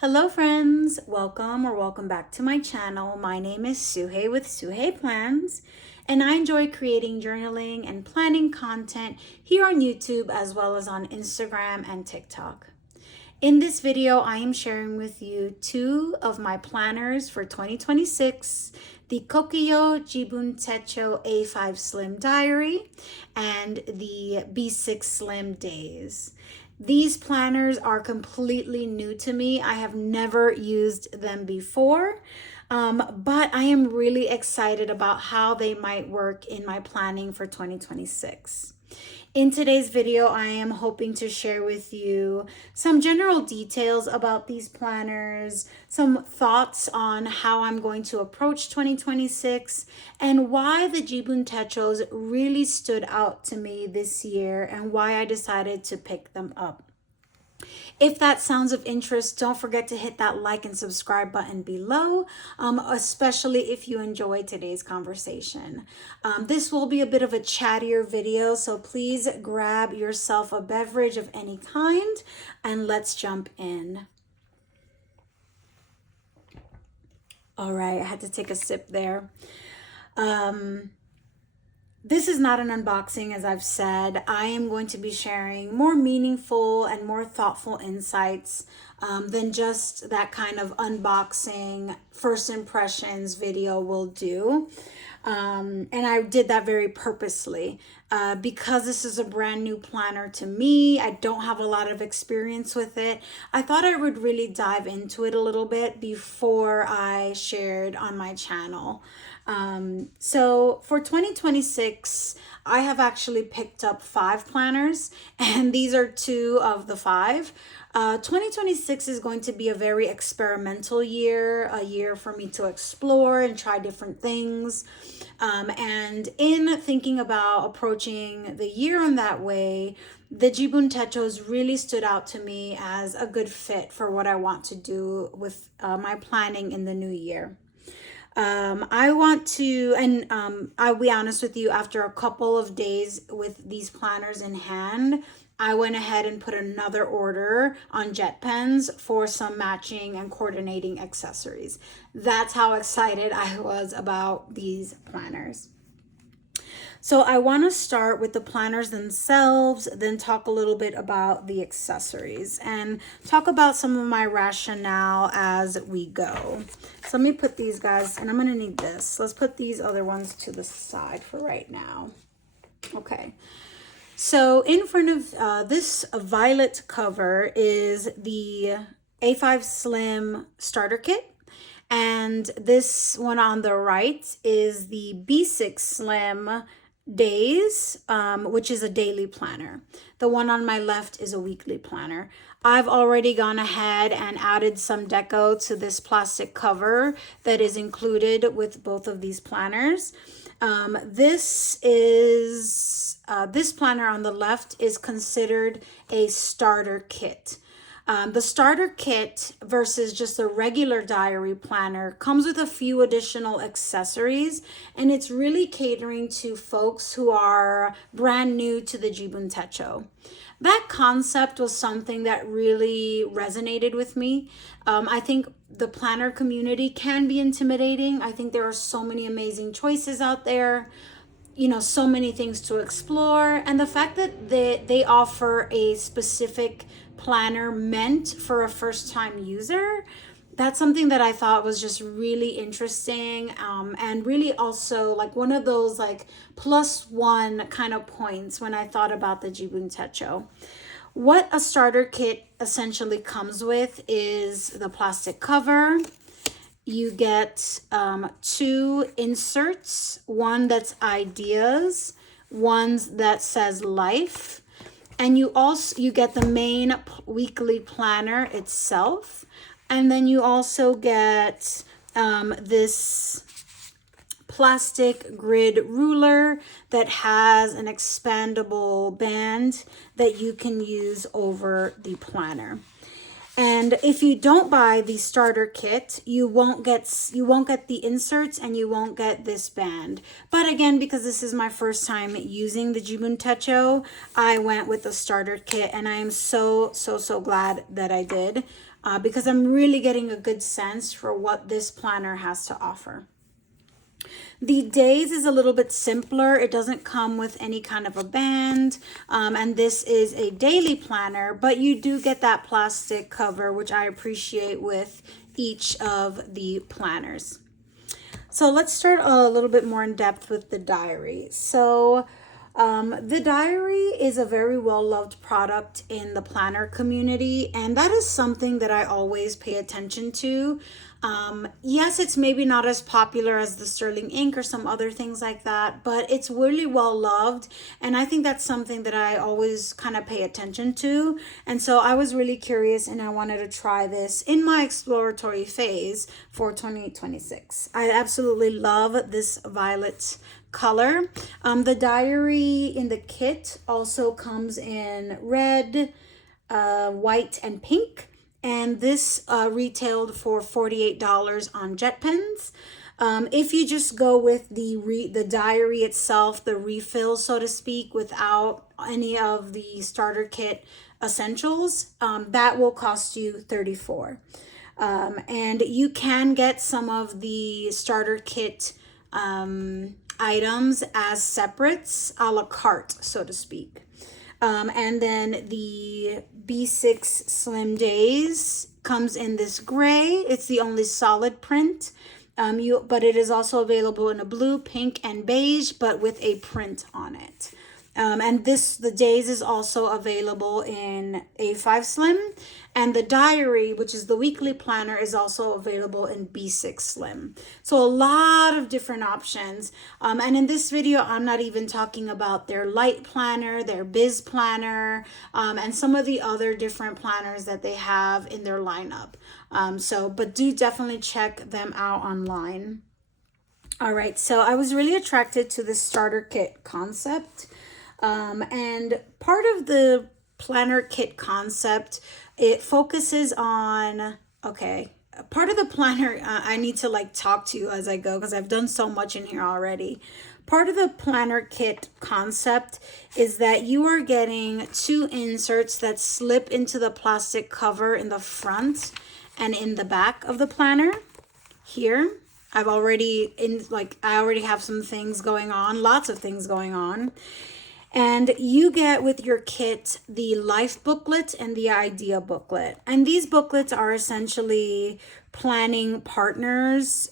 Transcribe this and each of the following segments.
Hello friends, welcome back to my channel. My name is Suhei with Suhei Plans, and I enjoy creating journaling and planning content here on YouTube as well as on Instagram and TikTok. In this video, I am sharing with you two of my planners for 2026, the Kokuyo Jibun Techo A5 Slim Diary and the B6 Slim Days. These planners are completely new to me. I have never used them before, but I am really excited about how they might work in my planning for 2026. In today's video, I am hoping to share with you some general details about these planners, some thoughts on how I'm going to approach 2026, and why the Jibun Techos really stood out to me this year and why I decided to pick them up. If that sounds of interest, don't forget to hit that like and subscribe button below, especially if you enjoyed today's conversation. This will be a bit of a chattier video, so please grab yourself a beverage of any kind and let's jump in. All right, I had to take a sip there. This is not an unboxing, as I've said. I am going to be sharing more meaningful and more thoughtful insights than just that kind of unboxing, first impressions video will do. And I did that very purposely because this is a brand new planner to me. I don't have a lot of experience with it. I thought I would really dive into it a little bit before I shared on my channel. So for 2026, I have actually picked up 5 planners, and these are 2 of the 5. 2026 is going to be a very experimental year, a year for me to explore and try different things. And in thinking about approaching the year in that way, the Jibun Techos really stood out to me as a good fit for what I want to do with my planning in the new year. I want to, and I'll be honest with you, after a couple of days with these planners in hand, I went ahead and put another order on JetPens for some matching and coordinating accessories. That's how excited I was about these planners. So I want to start with the planners themselves, then talk a little bit about the accessories and talk about some of my rationale as we go. So let me put these guys, and I'm going to need this. Let's put these other ones to the side for right now. Okay. So in front of this violet cover is the A5 Slim starter kit. And this one on the right is the B6 Slim Days, which is a daily planner. The one on my left is a weekly planner. I've already gone ahead and added some deco to this plastic cover that is included with both of these planners. This planner on the left is considered a starter kit. The starter kit versus just a regular diary planner comes with a few additional accessories, and it's really catering to folks who are brand new to the Jibun Techo. That concept was something that really resonated with me. I think the planner community can be intimidating. I think there are so many amazing choices out there, you know, so many things to explore, and the fact that they offer a specific planner meant for a first-time user, that's something that I thought was just really interesting, and really also like one of those like +1 kind of points when I thought about the Jibun Techo. What a starter kit essentially comes with is the plastic cover. You get 2 inserts, one that's ideas, one that says life, and you get the main weekly planner itself, and then you also get this plastic grid ruler that has an expandable band that you can use over the planner. And if you don't buy the starter kit, you won't get the inserts and you won't get this band. But again, because this is my first time using the Jibun Techo, I went with the starter kit, and I am so glad that I did. because I'm really getting a good sense for what this planner has to offer. The days is a little bit simpler. It doesn't come with any kind of a band, and this is a daily planner, but you do get that plastic cover, which I appreciate with each of the planners. So let's start a little bit more in depth with the diary. So the diary is a very well-loved product in the planner community, and that is something that I always pay attention to. Yes, it's maybe not as popular as the sterling ink or some other things like that, but it's really well loved, and I think that's something that I always kind of pay attention to. And so I was really curious, and I wanted to try this in my exploratory phase for 2026. I absolutely love this violet color. The diary in the kit also comes in red, white, and pink. And this retailed for $48 on JetPens. If you just go with the diary itself, the refill, so to speak, without any of the starter kit essentials, that will cost you $34. And you can get some of the starter kit items as separates, a la carte, so to speak. And then the B6 Slim Days comes in this gray. It's the only solid print. But it is also available in a blue, pink, and beige, but with a print on it. And the days is also available in A5 Slim, and the diary, which is the weekly planner, is also available in B6 Slim. So a lot of different options. And in this video, I'm not even talking about their light planner, their biz planner, and some of the other different planners that they have in their lineup. But do definitely check them out online. All right, so I was really attracted to the starter kit concept. And part of the planner kit concept, it focuses on, part of the planner, I need to talk to you as I go because I've done so much in here already. Part of the planner kit concept is that you are getting 2 inserts that slip into the plastic cover in the front and in the back of the planner here. I already have some things going on, lots of things going on. And you get with your kit the life booklet and the idea booklet. And these booklets are essentially planning partners.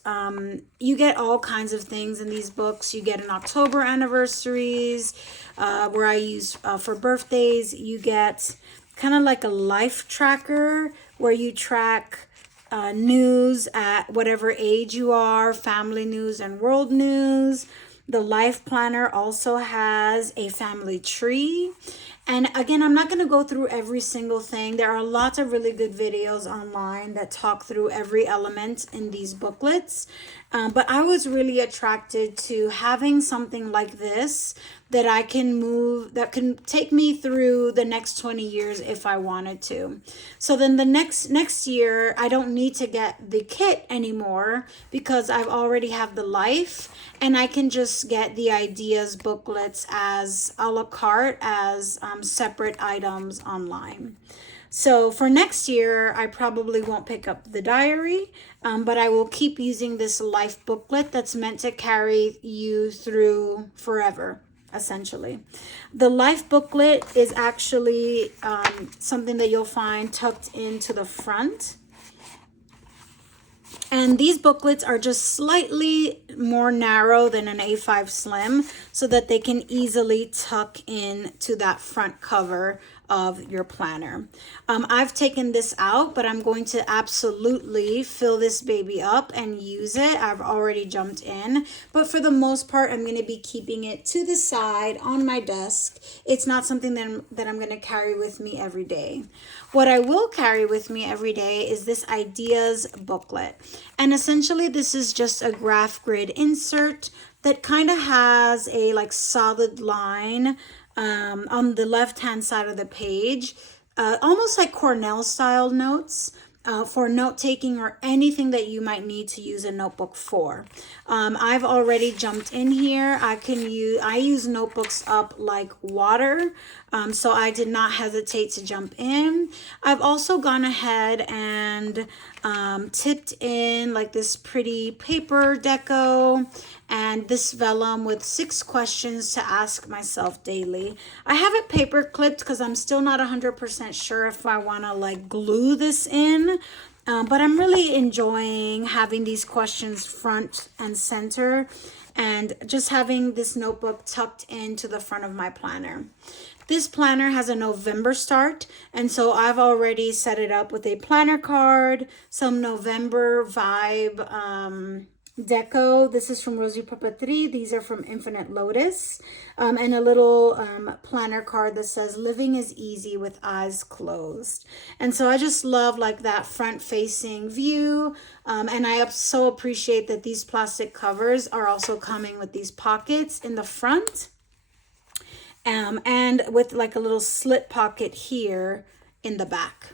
You get all kinds of things in these books. You get an October anniversaries, where I use for birthdays. You get kind of like a life tracker where you track news at whatever age you are, family news and world news. The life planner also has a family tree. And again, I'm not going to go through every single thing. There are lots of really good videos online that talk through every element in these booklets. But I was really attracted to having something like this that I can move, that can take me through the next 20 years if I wanted to. So then the next year, I don't need to get the kit anymore because I've already have the life, and I can just get the ideas booklets as a la carte, as separate items online. So for next year, I probably won't pick up the diary, but I will keep using this life booklet that's meant to carry you through forever, essentially. The life booklet is actually something that you'll find tucked into the front. And these booklets are just slightly more narrow than an A5 Slim so that they can easily tuck in to that front cover of your planner. I've taken this out, but I'm going to absolutely fill this baby up and use it. I've already jumped in, but for the most part, I'm going to be keeping it to the side on my desk. It's not something that I'm going to carry with me every day. What I will carry with me every day is this ideas booklet. And essentially, this is just a graph grid insert that kind of has a solid line on the left hand side of the page, almost like Cornell style notes. for note taking or anything that you might need to use a notebook for. I've already jumped in here. I use notebooks up like water, so I did not hesitate to jump in. I've also gone ahead and tipped in like this pretty paper deco and this vellum with 6 questions to ask myself daily. I have it paper clipped because I'm still not 100% sure if I want to like glue this in. But I'm really enjoying having these questions front and center and just having this notebook tucked into the front of my planner. This planner has a November start, and so I've already set it up with a planner card, some November vibe deco. This is from Rosie Papeterie. These are from Infinite Lotus, and a little planner card that says living is easy with eyes closed. And so I just love like that front facing view, and I so appreciate that these plastic covers are also coming with these pockets in the front, and with like a little slit pocket here in the back.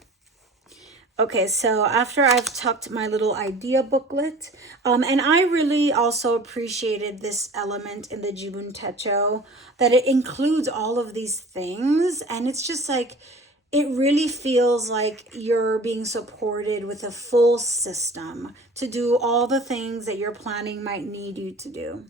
Okay, so after I've tucked my little idea booklet, and I really also appreciated this element in the Jibun Techo, that it includes all of these things, and it's just like, it really feels like you're being supported with a full system to do all the things that your planning might need you to do.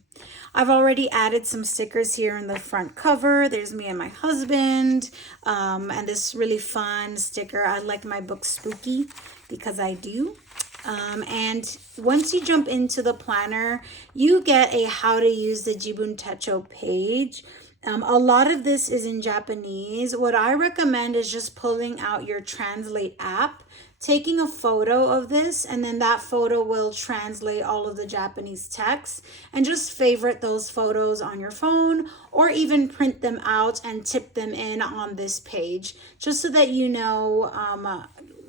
I've already added some stickers here in the front cover. There's me and my husband, and this really fun sticker. I like my book spooky because I do. And once you jump into the planner, you get a how to use the Jibun Techo page. A lot of this is in Japanese. What I recommend is just pulling out your Translate app, taking a photo of this, and then that photo will translate all of the Japanese text, and just favorite those photos on your phone or even print them out and tip them in on this page, just so that you know,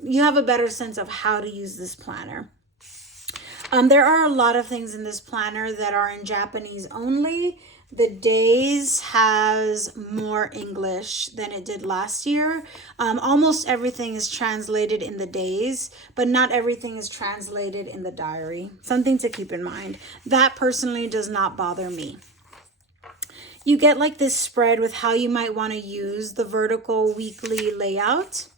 you have a better sense of how to use this planner. There are a lot of things in this planner that are in Japanese only. The Days has more English than it did last year. Almost everything is translated in the Days, but not everything is translated in the diary. Something to keep in mind. That personally does not bother me. You get like this spread with how you might want to use the vertical weekly layout.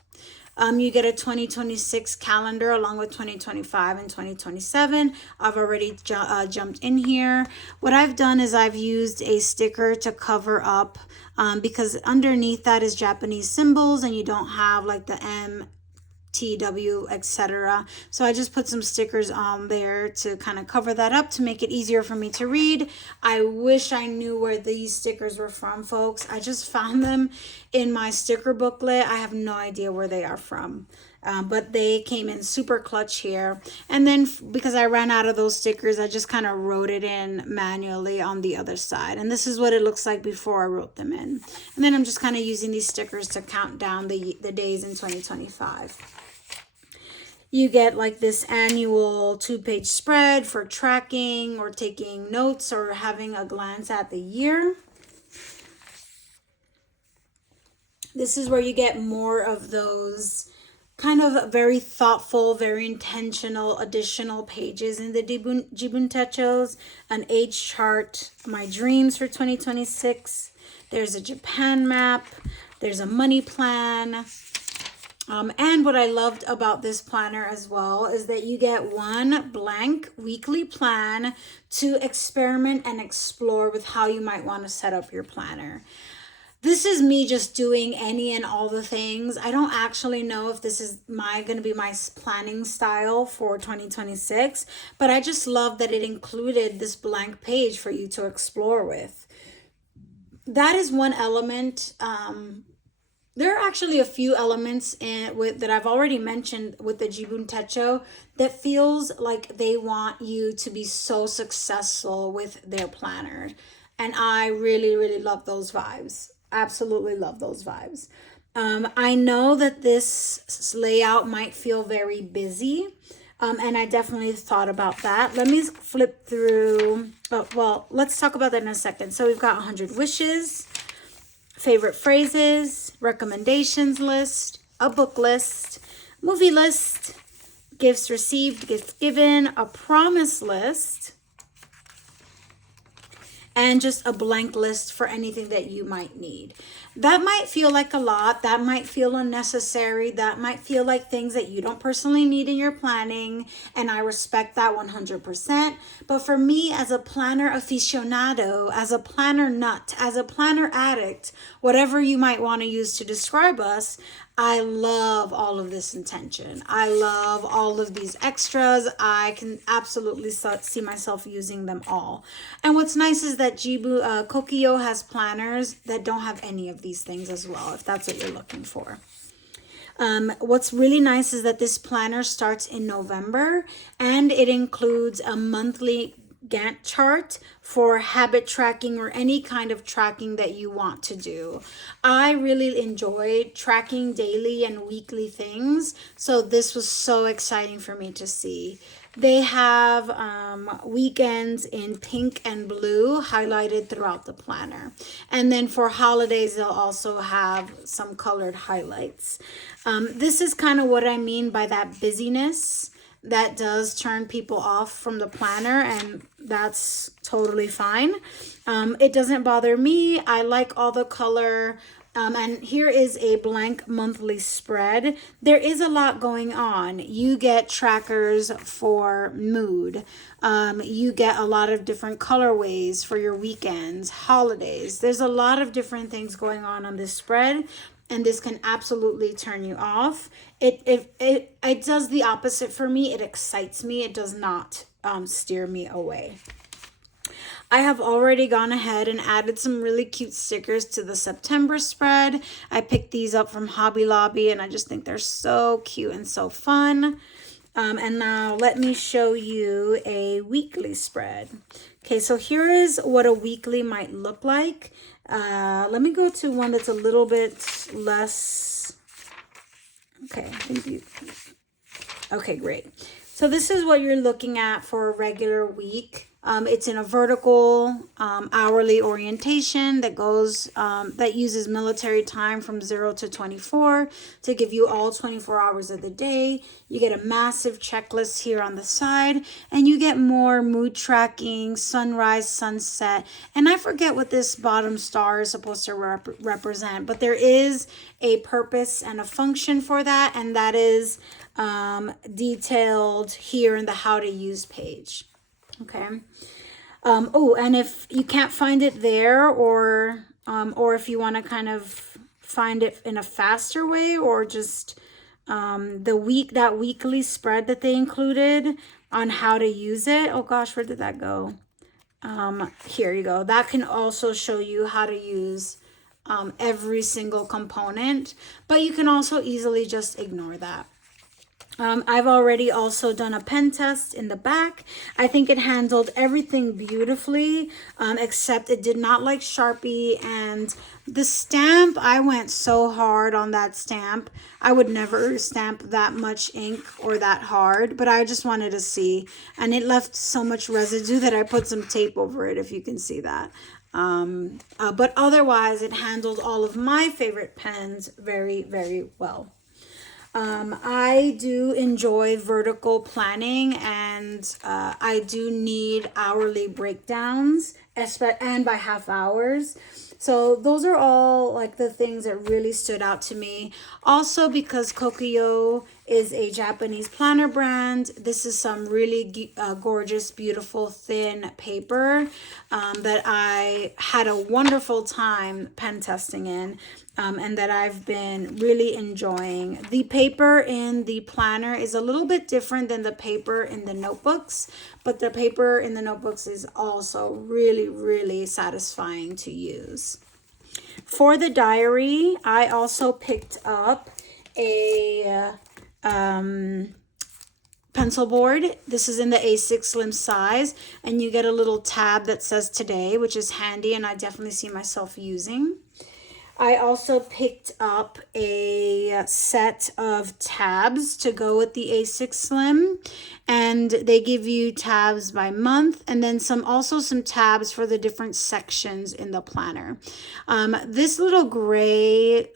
You get a 2026 calendar along with 2025 and 2027. I've already jumped in here. What I've done is I've used a sticker to cover up because underneath that is Japanese symbols and you don't have like the M, T, W, etc. So I just put some stickers on there to kind of cover that up to make it easier for me to read. I wish I knew where these stickers were from, folks. I just found them in my sticker booklet. I have no idea where they are from. But they came in super clutch here. And then because I ran out of those stickers, I just kind of wrote it in manually on the other side. And this is what it looks like before I wrote them in. And then I'm just kind of using these stickers to count down the days in 2025. You get like this annual 2-page spread for tracking or taking notes or having a glance at the year. This is where you get more of those kind of very thoughtful, very intentional additional pages in the Jibun Techos. An age chart, my dreams for 2026. There's a Japan map. There's a money plan. And what I loved about this planner as well is that you get one blank weekly plan to experiment and explore with how you might want to set up your planner. This is me just doing any and all the things. I don't actually know if this is going to be my planning style for 2026, but I just love that it included this blank page for you to explore with. That is one element. There are actually a few elements that I've already mentioned with the Jibun Techo that feels like they want you to be so successful with their planner. And I really, really love those vibes. Absolutely love those vibes. I know that this layout might feel very busy. And I definitely thought about that. Let me flip through. Oh, well, let's talk about that in a second. So we've got 100 wishes, favorite phrases, recommendations list, a book list, movie list, gifts received, gifts given, a promise list, and just a blank list for anything that you might need. That might feel like a lot. That might feel unnecessary. That might feel like things that you don't personally need in your planning. And I respect that 100%. But for me, as a planner aficionado, as a planner nut, as a planner addict, whatever you might want to use to describe us, I love all of this intention. I love all of these extras. I can absolutely see myself using them all. And what's nice is that Kokuyo has planners that don't have any of these things as well, if that's what you're looking for. What's really nice is that this planner starts in November, and it includes a monthly Gantt chart for habit tracking or any kind of tracking that you want to do. I really enjoy tracking daily and weekly things, so this was so exciting for me to see. They have weekends in pink and blue highlighted throughout the planner. And then for holidays, they'll also have some colored highlights. This is kind of what I mean by that busyness that does turn people off from the planner, and that's totally fine. It doesn't bother me. I like all the color. And here is a blank monthly spread. There is a lot going on. You get trackers for mood. You get a lot of different colorways for your weekends, holidays. There's a lot of different things going on this spread, and this can absolutely turn you off. It does the opposite for me. It excites me. It does not steer me away. I have already gone ahead and added some really cute stickers to the September spread. I picked these up from Hobby Lobby, and I just think they're so cute and so fun. And now let me show you a weekly spread. Okay, so here is what a weekly might look like. Let me go to one that's a little bit less. Okay, okay, great. So this is what you're looking at for a regular week. It's in a vertical hourly orientation that goes that uses military time from 0 to 24 to give you all 24 hours of the day. You get a massive checklist here on the side, and you get more mood tracking, sunrise, sunset, and I forget what this bottom star is supposed to represent, but there is a purpose and a function for that, and that is detailed here in the how to use page. Okay. Oh, and if you can't find it there, or if you want to kind of find it in a faster way, or just that weekly spread that they included on how to use it. Oh gosh, where did that go? Here you go. That can also show you how to use every single component, but you can also easily just ignore that. I've already also done a pen test in the back. I think it handled everything beautifully, except it did not like Sharpie, and the stamp, I went so hard on that stamp. I would never stamp that much ink or that hard, but I just wanted to see, and it left so much residue that I put some tape over it, if you can see that. But otherwise, it handled all of my favorite pens very, very well. I do enjoy vertical planning, and I do need hourly breakdowns and by half hours. So those are all like the things that really stood out to me. Also, because Kokuyo is a Japanese planner brand, this is some really gorgeous, beautiful, thin paper that I had a wonderful time pen testing in. And that I've been really enjoying. The paper in the planner is a little bit different than the paper in the notebooks, but the paper in the notebooks is also really, really satisfying to use. For the diary, I also picked up a pencil board. This is in the A6 slim size, and you get a little tab that says today, which is handy, and I definitely see myself using. I also picked up a set of tabs to go with the A6 Slim, and they give you tabs by month, and then also some tabs for the different sections in the planner. This little gray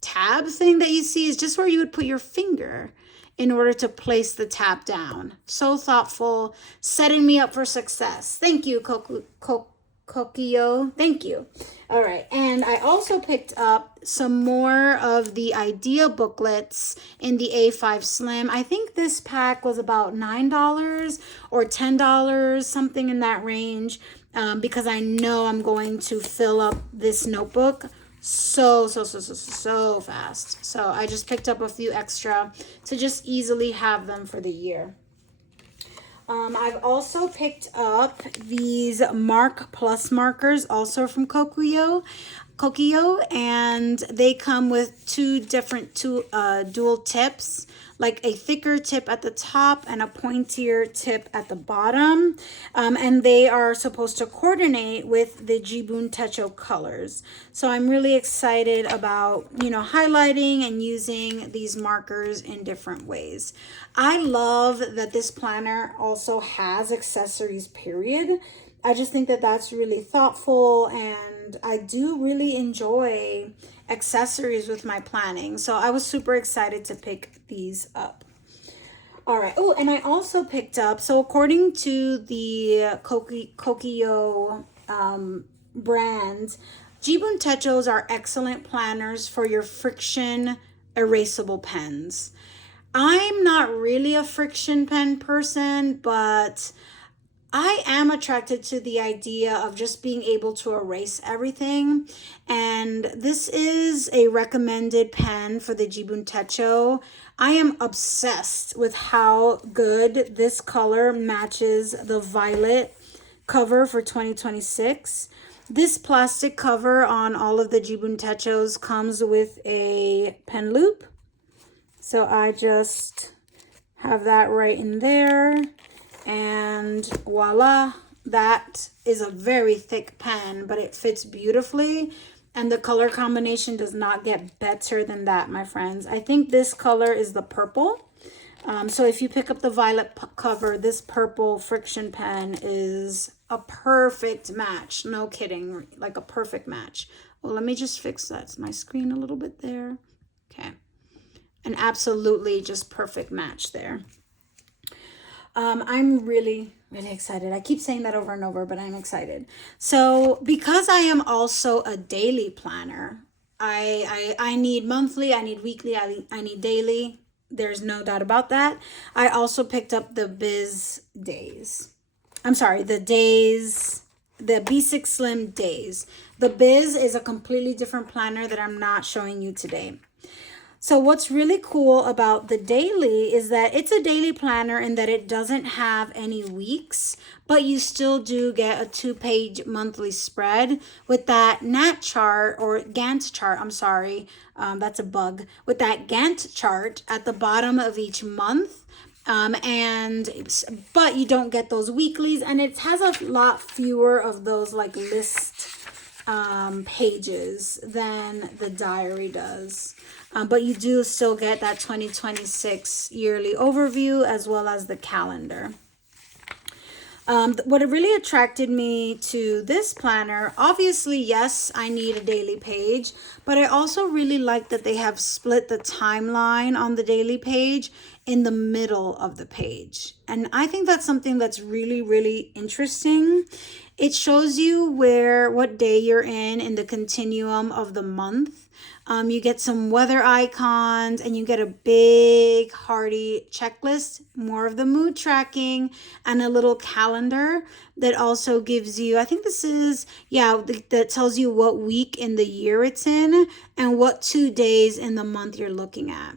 tab thing that you see is just where you would put your finger in order to place the tab down. So thoughtful, setting me up for success. Thank you, Kokuyo. Thank you. All right. And I also picked up some more of the idea booklets in the A5 Slim. I think this pack was about $9 or $10, something in that range, because I know I'm going to fill up this notebook so fast. So I just picked up a few extra to just easily have them for the year. I've also picked up these Mark Plus markers, also from Kokuyo, and they come with two different dual tips, like a thicker tip at the top and a pointier tip at the bottom, and they are supposed to coordinate with the Jibun Techo colors. So I'm really excited about, highlighting and using these markers in different ways. I love that this planner also has accessories, period. I just think that that's really thoughtful, and I do really enjoy accessories with my planning. So I was super excited to pick these up. All right. Oh, and I also picked up, so according to the Kokuyo brand, Jibun Techos are excellent planners for your Frixion erasable pens. I'm not really a Frixion pen person, but I am attracted to the idea of just being able to erase everything. And this is a recommended pen for the Jibun Techo. I am obsessed with how good this color matches the violet cover for 2026. This plastic cover on all of the Jibun Techos comes with a pen loop. So I just have that right in there, and voila, that is a very thick pen, but it fits beautifully, and the color combination does not get better than that, my friends. I think this color is the purple. So if you pick up the violet cover, this purple Frixion pen is a perfect match. No kidding, like a perfect match. Well, let me just fix that, my screen a little bit there. Okay. An absolutely just perfect match there. I'm really excited. I keep saying that over and over, but I'm excited. So because I am also a daily planner, I need monthly, I need weekly, I need daily. There's no doubt about that. I also picked up the Biz Days. I'm sorry, the B6 Slim Days. The Biz is a completely different planner that I'm not showing you today. So what's really cool about the daily is that it's a daily planner in that it doesn't have any weeks, but you still do get a 2-page monthly spread with that Gantt chart, that's a bug, with that Gantt chart at the bottom of each month. But you don't get those weeklies, and it has a lot fewer of those like list pages than the diary does. But you do still get that 2026 yearly overview as well as the calendar. What really attracted me to this planner, obviously, yes, I need a daily page, but I also really like that they have split the timeline on the daily page in the middle of the page. And I think that's something that's really interesting. It shows you what day you're in the continuum of the month. You get some weather icons, and you get a big hearty checklist, more of the mood tracking, and a little calendar that also gives you, I think this is, that tells you what week in the year it's in and what 2 days in the month you're looking at.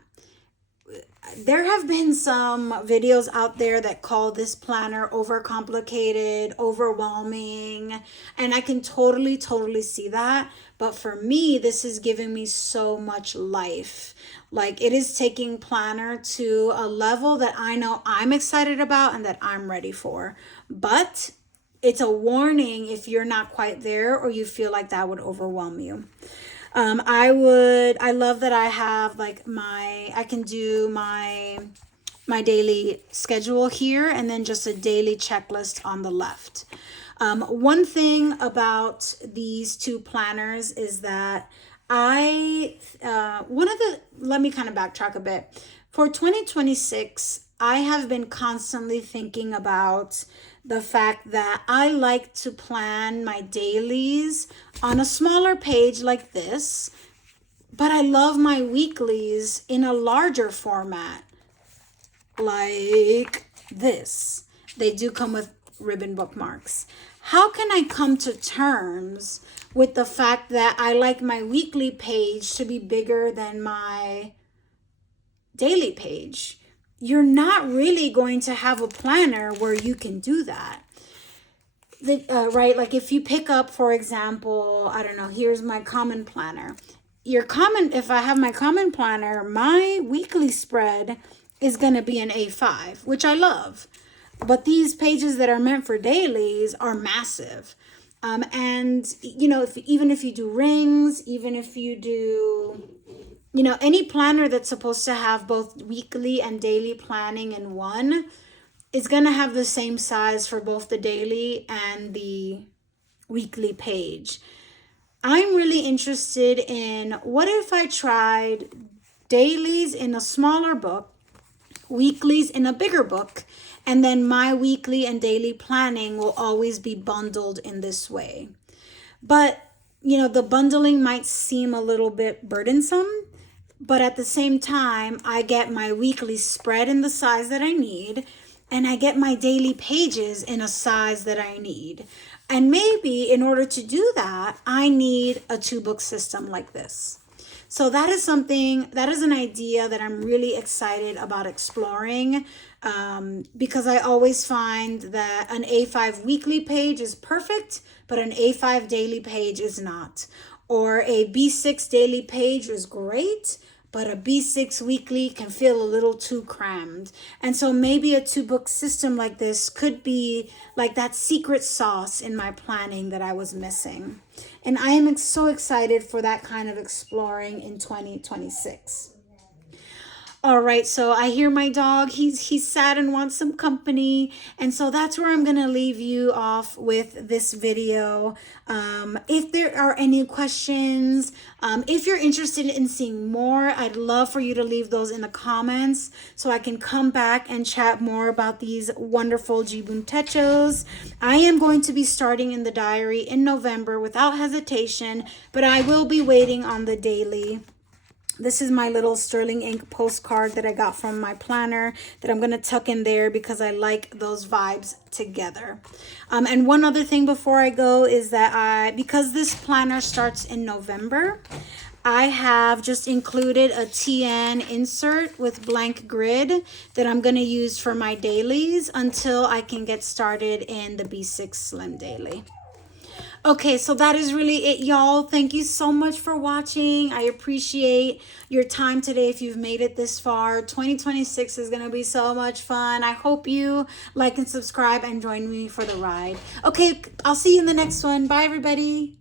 There have been some videos out there that call this planner overcomplicated, overwhelming, and I can totally see that. But for me, this is giving me so much life. Like, it is taking planner to a level that I know I'm excited about and that I'm ready for. But it's a warning if you're not quite there or you feel like that would overwhelm you. I love that I have like I can do my daily schedule here, and then just a daily checklist on the left. One thing about these two planners is that let me kind of backtrack a bit. For 2026, I have been constantly thinking about the fact that I like to plan my dailies on a smaller page like this, but I love my weeklies in a larger format like this. They do come with ribbon bookmarks. How can I come to terms with the fact that I like my weekly page to be bigger than my daily page? You're not really going to have a planner where you can do that. Right? Like if you pick up, for example, I don't know, here's my common planner. If I have my common planner, my weekly spread is going to be an A5, which I love. But these pages that are meant for dailies are massive. And, you know, even if you do rings, even if you do, you know, any planner that's supposed to have both weekly and daily planning in one is going to have the same size for both the daily and the weekly page. I'm really interested in what if I tried dailies in a smaller book, weeklies in a bigger book, and then my weekly and daily planning will always be bundled in this way. But, you know, the bundling might seem a little bit burdensome, but at the same time, I get my weekly spread in the size that I need, and I get my daily pages in a size that I need. And maybe in order to do that, I need a 2-book system like this. So that is an idea that I'm really excited about exploring, because I always find that an A5 weekly page is perfect, but an A5 daily page is not. Or a B6 daily page is great, but a B6 weekly can feel a little too crammed. And so maybe a 2-book system like this could be like that secret sauce in my planning that I was missing. And I am so excited for that kind of exploring in 2026. All right, so I hear my dog. He's sad and wants some company. And so that's where I'm going to leave you off with this video. If there are any questions, if you're interested in seeing more, I'd love for you to leave those in the comments so I can come back and chat more about these wonderful Jibun Techos. I am going to be starting in the diary in November without hesitation, but I will be waiting on the daily. This is my little sterling ink postcard that I got from my planner that I'm going to tuck in there because I like those vibes together. And one other thing before I go is that because this planner starts in November, I have just included a TN insert with blank grid that I'm going to use for my dailies until I can get started in the B6 Slim Daily. Okay, so that is really it, y'all. Thank you so much for watching. I appreciate your time today if you've made it this far. 2026 is going to be so much fun. I hope you like and subscribe and join me for the ride. Okay, I'll see you in the next one. Bye, everybody.